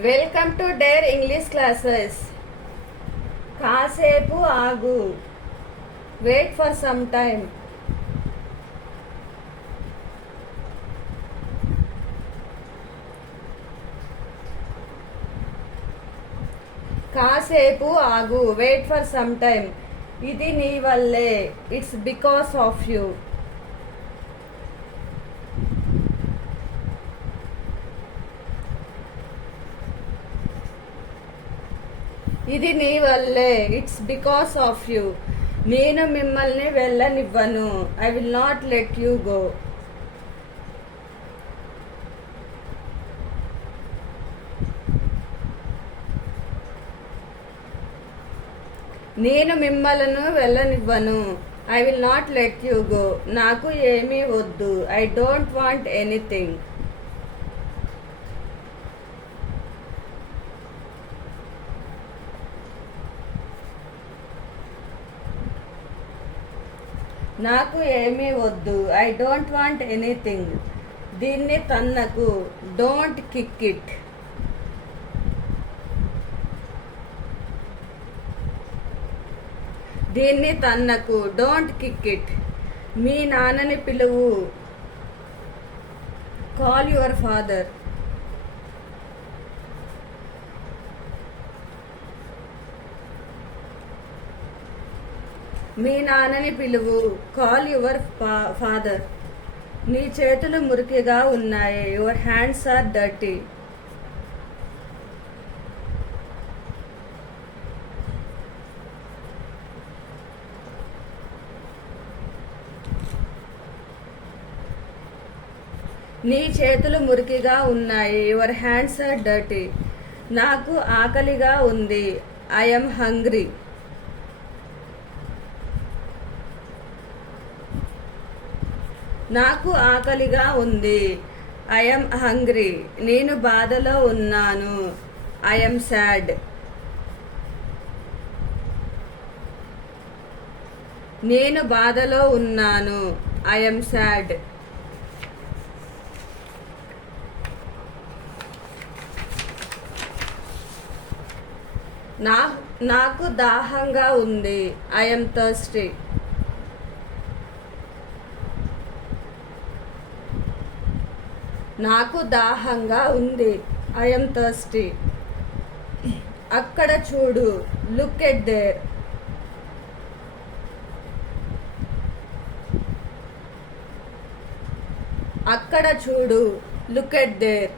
Welcome to dare English classes. కాసేపు ఆగు, wait for some time. కాసేపు ఆగు, వెయిట్ ఫర్ సమ్ టైమ్. ఇది నీ వల్లే, ఇట్స్ బికాస్ ఆఫ్ యూ. ఇది నీ వల్లే, ఇట్స్ బికాస్ ఆఫ్ యూ. నేను మిమ్మల్ని వెళ్ళనివ్వను, I will not let you go. నేను మిమ్మల్ని వెళ్ళనివ్వను, I will not let you go. నాకు ఏమీ వద్దు, ఐ డోంట్ వాంట్ ఎనీథింగ్. నాకు ఏమీ వద్దు, ఐ డోంట్ వాంట్ ఎనీథింగ్. దీన్ని తన్నకు, డోంట్ కిక్ ఇట్. దీన్ని తన్నకు, డోంట్ కిక్ ఇట్. మీ నాన్నని పిలువు, కాల్ యువర్ ఫాదర్. మీ నాన్నని పిలువు, కాల్ యువర్ ఫాదర్. నీ చేతులు మురికిగా ఉన్నాయి, యువర్ హ్యాండ్స్ ఆర్ డర్టీ. నీ చేతులు మురికిగా ఉన్నాయి, యువర్ హ్యాండ్స్ ఆర్ డర్టీ. నాకు ఆకలిగా ఉంది, ఐ యామ్ హంగ్రీ. నాకు ఆకలిగా ఉంది, ఐ యామ్ హంగ్రీ. నేను బాధలో ఉన్నాను, ఐ యామ్ సాడ్. నేను బాధలో ఉన్నాను, ఐ యామ్ సాడ్. నాకు దాహంగా ఉంది, ఐ యామ్ థర్స్టీ. నాకు దాహంగా ఉంది, ఐ యామ్ థర్స్టీ. అక్కడ చూడు, లుక్ ఎట్ దేర్. అక్కడ చూడు, లుక్ ఎట్ దేర్.